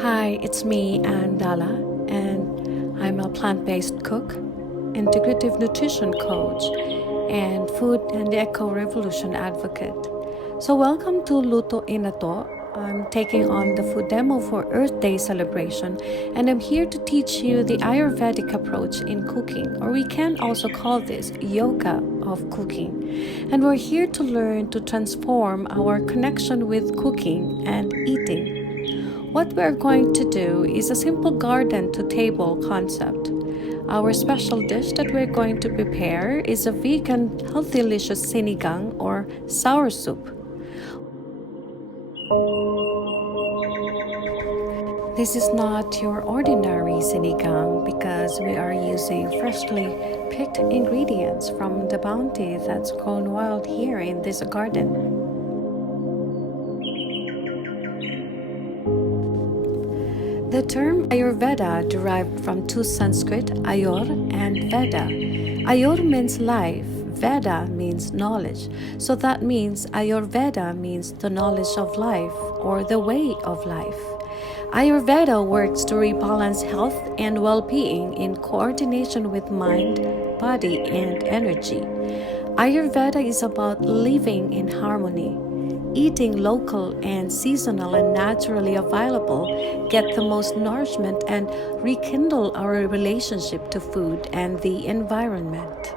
Hi, it's me, and Dala, and I'm a plant-based cook, integrative nutrition coach, and food and eco-revolution advocate. So welcome to Luto, Inato. I'm taking on the food demo for Earth Day celebration, and I'm here to teach you the Ayurvedic approach in cooking, or we can also call this yoga of cooking. And we're here to learn to transform our connection with cooking and eating. What we're going to do is a simple garden to table concept. Our special dish that we're going to prepare is a vegan healthy delicious sinigang or sour soup. This is not your ordinary sinigang because we are using freshly picked ingredients from the bounty that's grown wild here in this garden. The term Ayurveda derived from two Sanskrit, Ayur and Veda. Ayur means life, Veda means knowledge. So that means Ayurveda means the knowledge of life or the way of life. Ayurveda works to rebalance health and well-being in coordination with mind, body, and energy. Ayurveda is about living in harmony. Eating local and seasonal and naturally available, get the most nourishment and rekindle our relationship to food and the environment.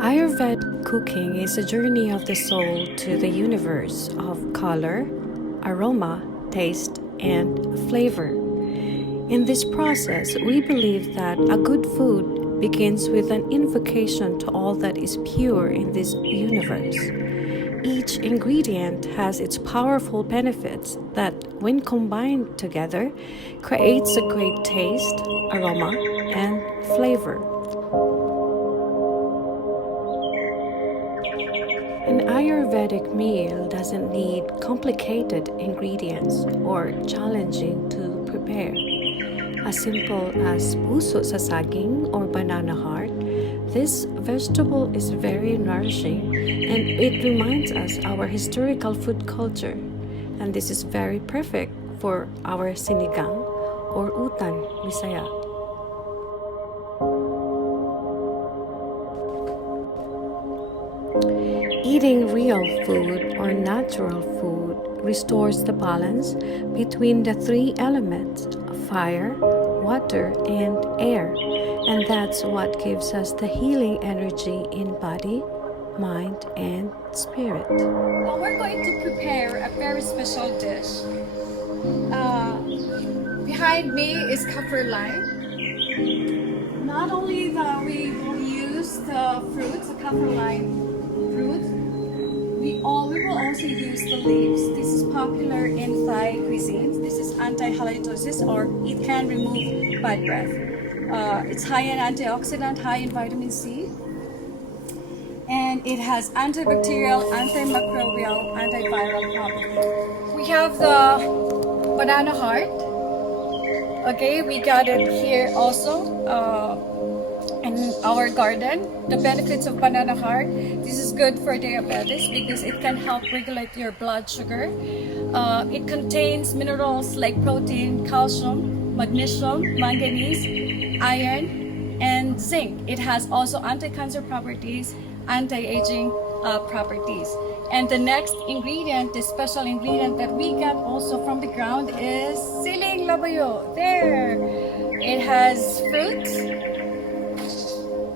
Ayurvedic cooking is a journey of the soul to the universe of color, aroma, taste, and flavor. In this process, we believe that a good food begins with an invocation to all that is pure in this universe. Each ingredient has its powerful benefits that, when combined together, creates a great taste, aroma, and flavor. An Ayurvedic meal doesn't need complicated ingredients or challenging to prepare. As simple as puso sa saging or banana heart, this vegetable is very nourishing and it reminds us our historical food culture. And this is very perfect for our sinigang or utan, Bisaya. Eating real food or natural food restores the balance between the three elements fire, water, and air. And that's what gives us the healing energy in body, mind, and spirit. Well, we're going to prepare a very special dish. Behind me is kaffir lime. Not only that we will use the fruits, the kaffir lime fruit, we will also use the leaves. This is popular in Thai cuisines. This is anti-halitosis, or it can remove bad breath. It's high in antioxidant, high in vitamin C, and it has antibacterial, antimicrobial, antiviral properties. We have the banana heart. Okay, we got it here also in our garden. The benefits of banana heart. This is good for diabetes because it can help regulate your blood sugar. It contains minerals like protein, calcium, magnesium, manganese, iron, and zinc. It has also anti-cancer properties, anti-aging properties. And the next ingredient, the special ingredient that we got also from the ground is siling labayo. There, it has fruits.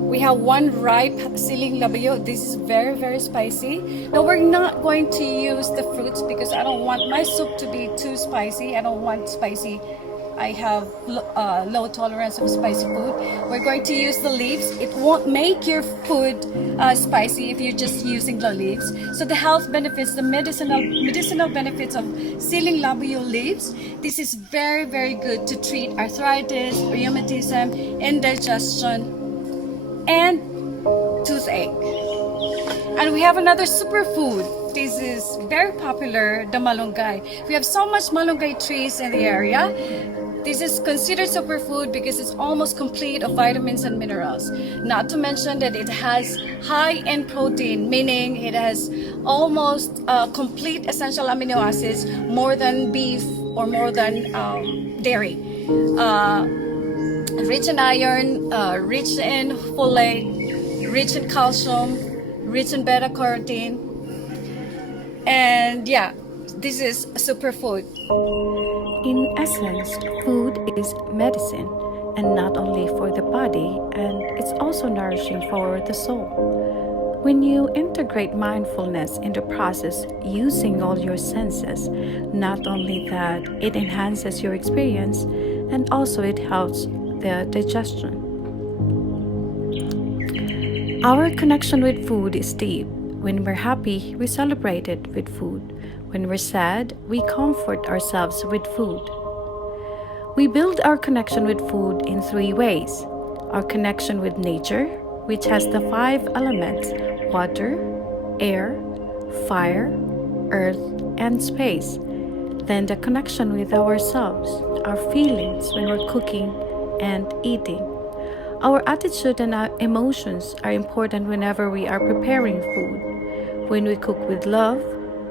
We have one ripe siling labayo. This is very, very spicy. Now we're not going to use the fruits because I don't want my soup to be too spicy. I don't want spicy. I have low tolerance of spicy food. We're going to use the leaves. It won't make your food spicy if you're just using the leaves. So the health benefits, the medicinal benefits of siling labuyo leaves. This is very, very good to treat arthritis, rheumatism, indigestion, and toothache. And we have another superfood. This is very popular, the malunggay. We have so much malunggay trees in the area. This is considered superfood because it's almost complete of vitamins and minerals. Not to mention that it has high in protein, meaning it has almost complete essential amino acids, more than beef or more than dairy. Uh, Rich in iron, rich in folate, rich in calcium, rich in beta carotene, and yeah, this is a superfood. In essence, food is medicine, and not only for the body, and it's also nourishing for the soul. When you integrate mindfulness in the process using all your senses, not only that, it enhances your experience and also it helps the digestion. Our connection with food is deep. When we're happy, we celebrate it with food. When we're sad, we comfort ourselves with food. We build our connection with food in three ways: our connection with nature, which has the five elements: water, air, fire, earth, and space. Then the connection with ourselves, our feelings when we're cooking and eating. Our attitude and our emotions are important whenever we are preparing food. When we cook with love,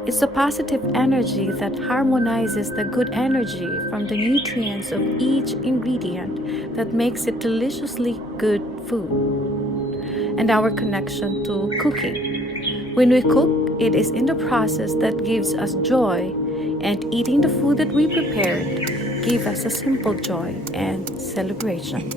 it's the positive energy that harmonizes the good energy from the nutrients of each ingredient that makes it deliciously good food. And our connection to cooking. When we cook, it is in the process that gives us joy, and eating the food that we prepared gives us a simple joy and celebration.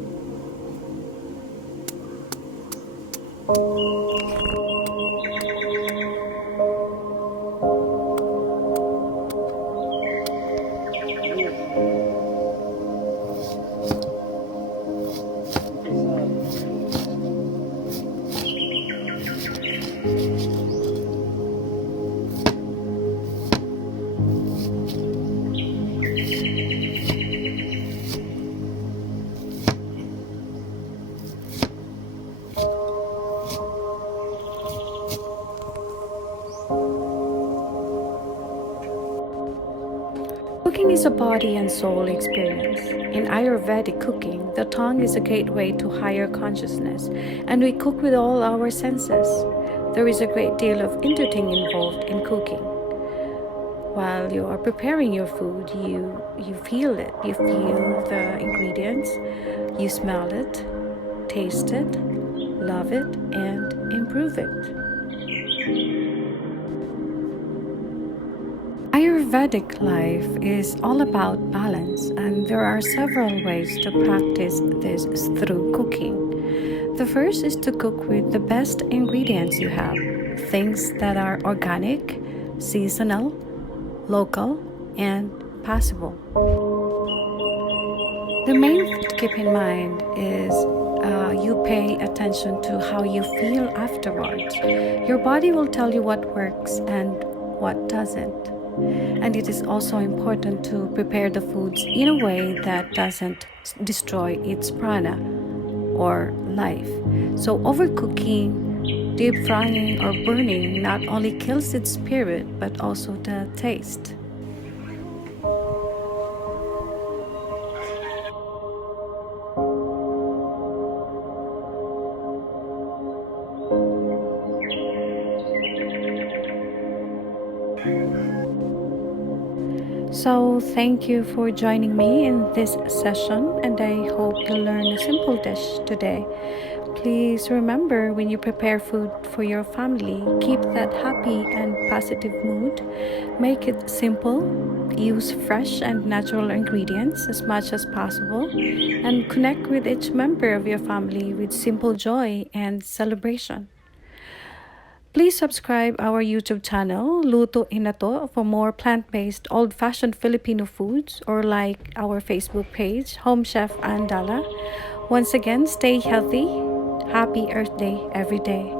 Cooking is a body and soul experience. In Ayurvedic cooking, the tongue is a gateway to higher consciousness, and we cook with all our senses. There is a great deal of editing involved in cooking. While you are preparing your food, you feel it. You feel the ingredients, you smell it, taste it, love it, and improve it. Ayurvedic life is all about balance, and there are several ways to practice this through cooking. The first is to cook with the best ingredients you have, things that are organic, seasonal, local, and passable. The main thing to keep in mind is you pay attention to how you feel afterwards. Your body will tell you what works and what doesn't. And it is also important to prepare the foods in a way that doesn't destroy its prana or life. So overcooking, deep frying, or burning not only kills its spirit but also the taste. So, thank you for joining me in this session, and I hope you learn a simple dish today. Please remember, when you prepare food for your family, keep that happy and positive mood. Make it simple, use fresh and natural ingredients as much as possible, and connect with each member of your family with simple joy and celebration. Please subscribe our YouTube channel, Luto, Inato, for more plant-based, old-fashioned Filipino foods, or like our Facebook page, Home Chef and Dala. Once again, stay healthy. Happy Earth Day every day.